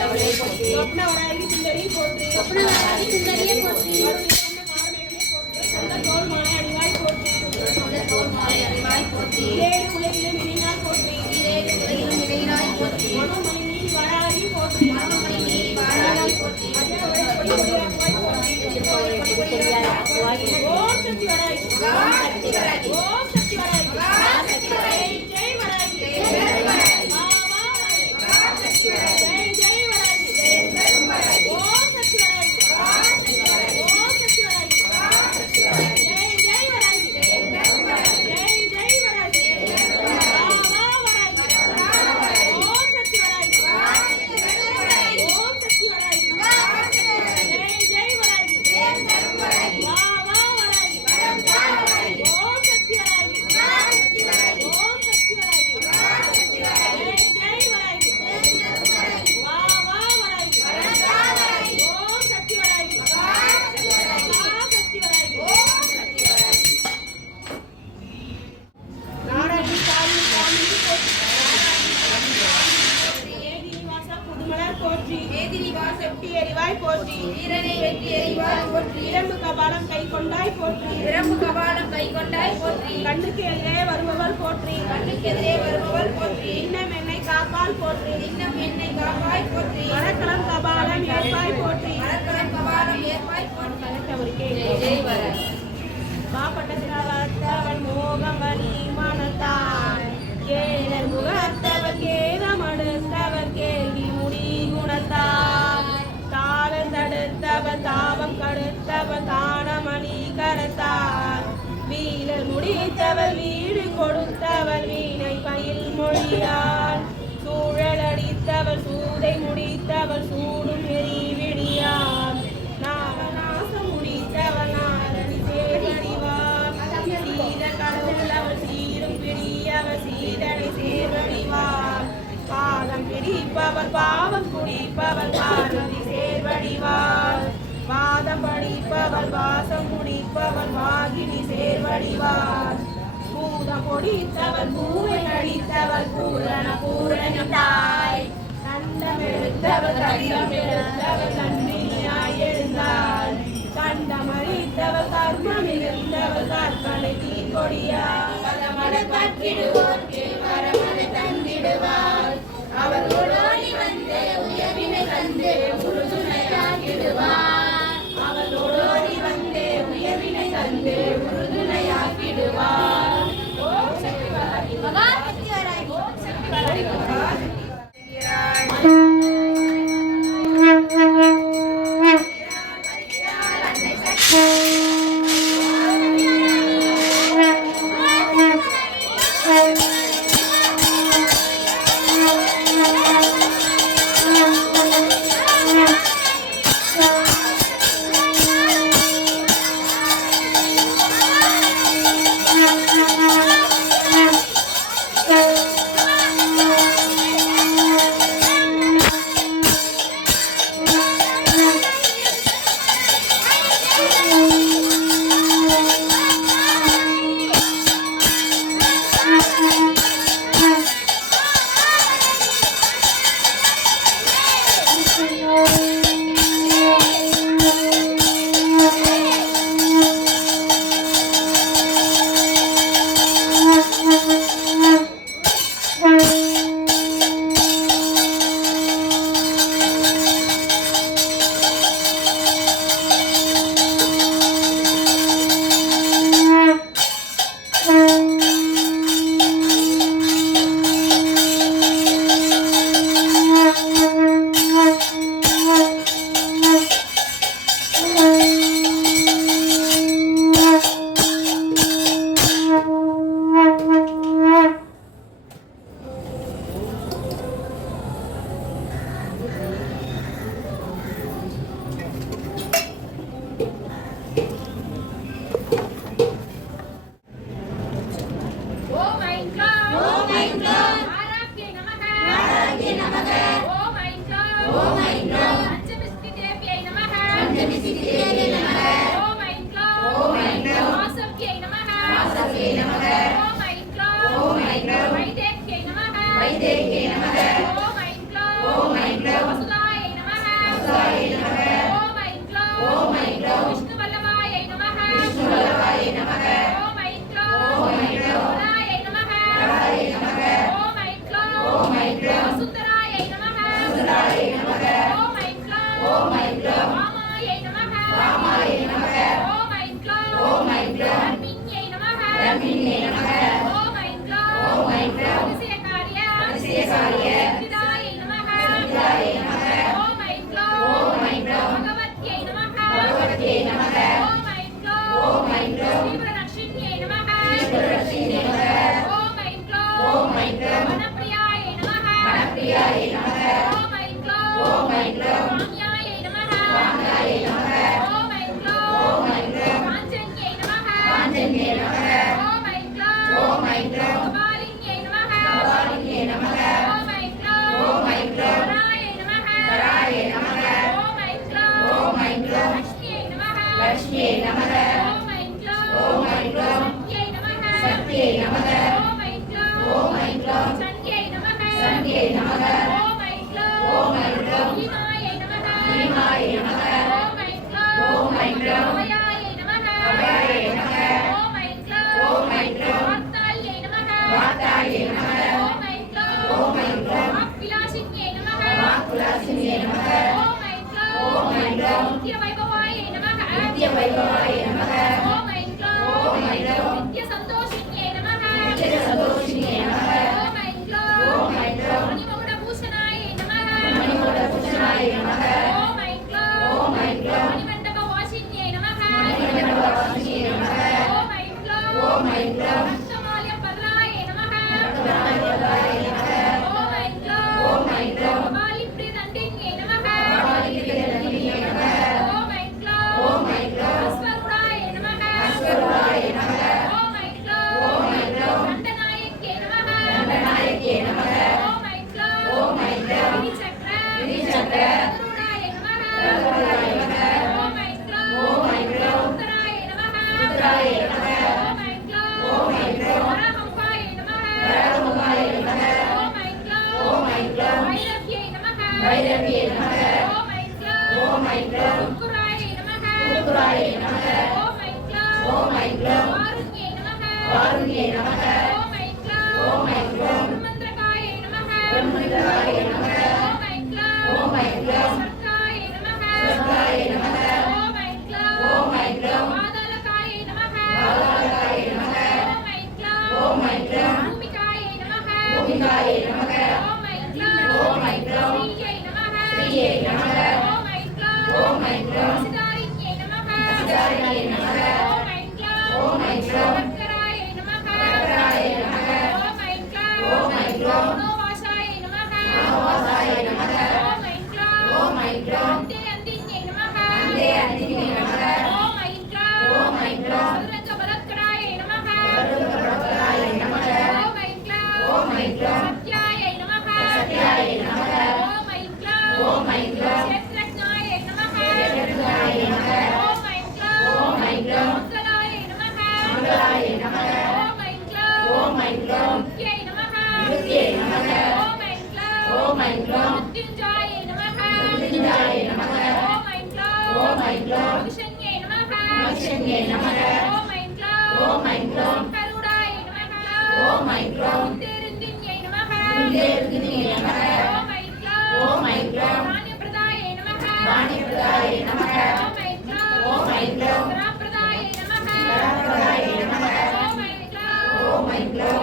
സ്വപ്നവളായി സുന്ദരി പോറ്റി സ്വപ്നവളായി സുന്ദരിയെ പോറ്റി தந்தத்தோள் மாலை அறிவாய் போற்றி தந்தத்தோள் மாலை அறிவாய் போற்றி ஏழு உலகிலும் இணையாய் போற்றி ஏழு உலகிலும் இணையாய் போற்றி மனோமணி நீர் வாராகி போற்றி மனோமணி நீர் வாராகி போற்றி அஜயோடை பொடி பொடியாக்குவாய் போற்றி அஜயோடை பொடி பொடியாக்குவாய் ஓம் சக்தி வராய் ஓம் சக்தி வராய் ஓம் சக்தி வராய் ஓம் சக்தி வராய் ஜெய் வராய் ஜெய் வராய் வருபவள் போற்றி. கண்ணுக்கெதிரே வருபவள் போற்றி. இன்னம் என்னை காப்பால் போற்றி. இன்னம் என்னை காப்பாய் போற்றி. மரக்கலம் கபாலம் ஏற்பாய் போற்றி. மரக்கலம் கபாலம் ஏற்பாய் போற்றி. கலெக்டவருக்கே காப்பட்டவன் மோகமணி மனத்தான் கேளர் முகத்தவர் கேதமடுத்தவர் கேள்வி முடி குணத்தான். தாளம் தடுத்தவர் தாபம் கடுத்தவர் தானமணி கரத்தார் வீரர் முடித்தவர் வீடு கொடுத்தவர் வீணை பயில் மொழியார் சூழல் அடித்தவர் சூதை முடித்தவர் சூடும் எரி விடியார். நாகநாசம் முடித்தவர் நாரணி சேர்வடிவார் சீத கடவுள் அவர் சீரும் பிடியவர் சீதனை சேர்வடிவார் பாதம் பிடிப்பவர் பாவம் குடிப்பவர் பார்வதி சேர்வடிவார் வாதம் படிப்பவர் வாசம் முடிப்பவர் வாகினி சேர்வடிவார் பொடித்தவர் பூவை அடித்தவர் பூரண பூரணி தாய் கண்டம் எடுத்தவர் கண்டம் எடுத்தவர் கண்ணியாய் எழுந்தாள். கண்டம் அழித்தவர் கர்மம் இருந்தவர் கற்பனை தீ கொடியா பதமட பற்றிடுவோர் வரமனை தந்திடுவார் அவர் ஓடோடி வந்து உயர்வினை தந்து உறுதுணையாகிடுவார் நமக வைதேஹ்யை நமக ஓம் ஐக்லாம் ஓம் ஐக்லாம் மந்திரகாய நமக மந்திரகாய நமக ఓం ఐంగ్లం క్షేత్రజ్ఞాయ నమః క్షేత్రజ్ఞాయ నమః ఓం ఐంగ్లం ఓం ఐంగ్లం మంగళాయ నమః మంగళాయ నమః ఓం ఐంగ్లం ఓం ఐంగ్లం నిత్యై నమః నిత్యై నమః ఓం ఐంగ్లం ఓం ఐంగ్లం మృత్యుంజాయ నమః మృత్యుంజాయ నమః ఓం ఐంగ్లం ఓం ఐంగ్లం మోక్షన్యై నమః మోక్షన్యై నమః ఓం ఐంగ్లం ఓం ఐంగ్లం కరుణాయ నమః ఓం ఐంగ్లం తిరుందిన్యై నమః తిరుందిన్యై నమః ஓம் ஐக்ளம் தானியபிரதாயே நமக. தானியபிரதாயே நமக. ஓம் ஐக்ளம் ஓம் ஐக்ளம் ஓம் ஐக்ளம் ஓம் ஐக்ளம்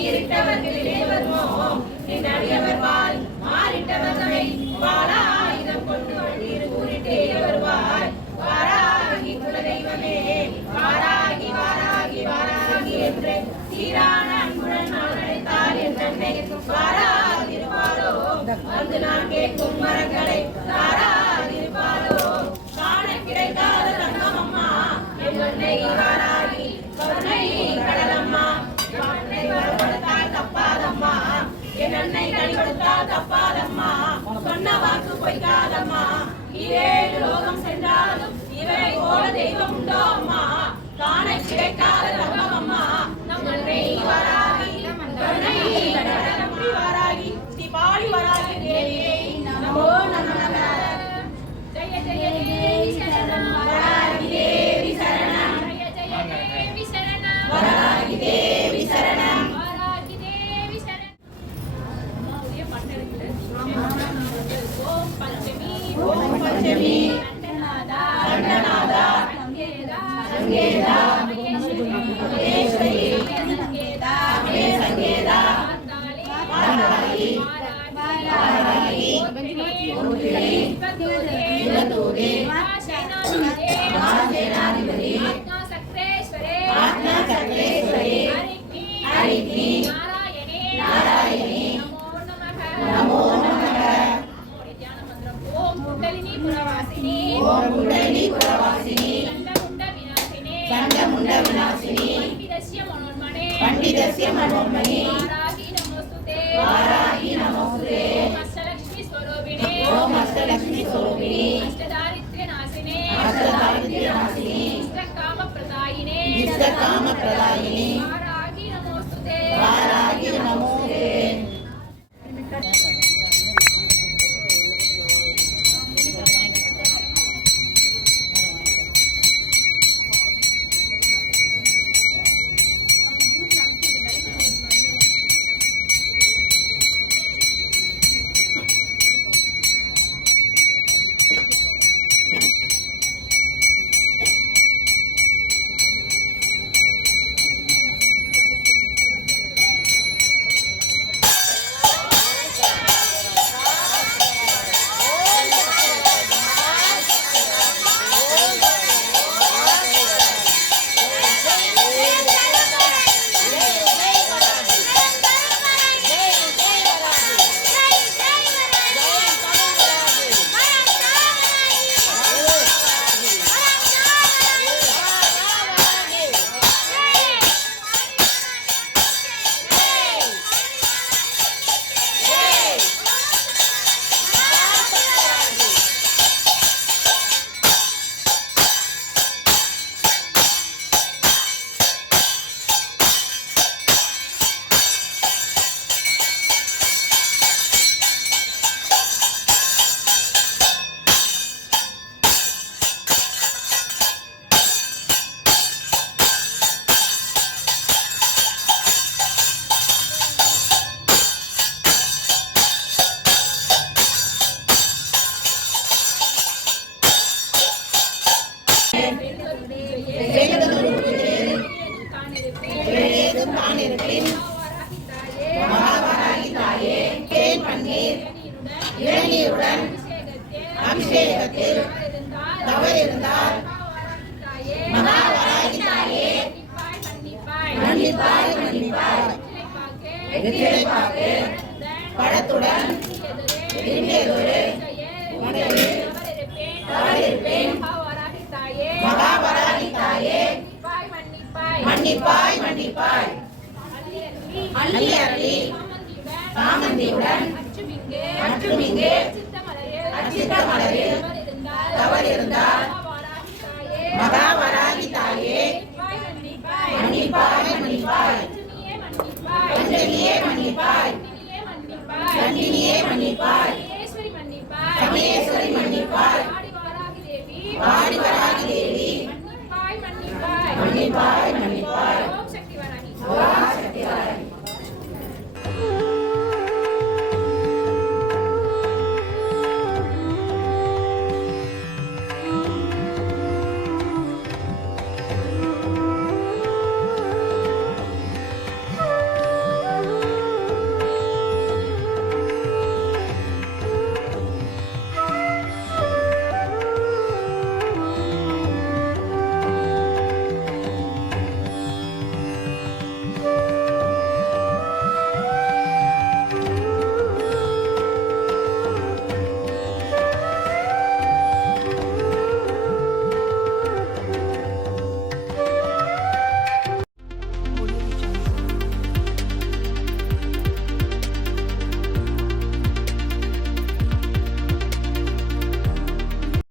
இருட்டவர்களிலே வருவோம் என் அடியவர் வாழ் மாறிட்டவர்களை வாழாயுதம் கொண்டு வண்டியில் கூறிட்டே வருவாய் வாராகி குலதெய்வமே வாராகி வாராகி வாராகி என்று சீரான அன்புடன் நான் அழைத்தால் என் வாராதிருப்பாரோ வந்து நான் கேட்கும் மரங்களை தாராதிருப்பாரோ காண கிடைக்காத தங்கம் அம்மா என் அன்னை வாராகி என் அன்னை தப்பாதம்மா. சொன்ன வாக்கு பொய்க்காதம்மா. ஏழு லோகம் சென்றாலும் இவரை மகாசேனாதிபதே மகாசேனாதிபதி ஆத்மா சக்ரேஸ்வரே ஹரிக்கு நாராயணே நமோ நமக ஓம் குண்டலினி புரவாசினி ஓம் குண்டலினி புரவாசினி சண்டமுண்ட விநாசினி சண்டமுண்ட விநாசினி பண்டிதஸ்ய மனோன்மணே பண்டிதஸ்ய மனோன்மணி மன்னிப்பாய் மன்னிப்பாய். அள்ளி அள்ளி சாமந்தியுடன் மற்றும் இங்கு அச்சித்த மலரில் தவறிருந்தால் மகாவராகி தாயே மன்னிப்பாய் மன்னிப்பாய். அஞ்சலியே மன்னிப்பாய். கண்டினியே மன்னிப்பாய். சமயேஸ்வரி மன்னிப்பாய். வாடி வராகி தேவி. மன்னிப்பாய்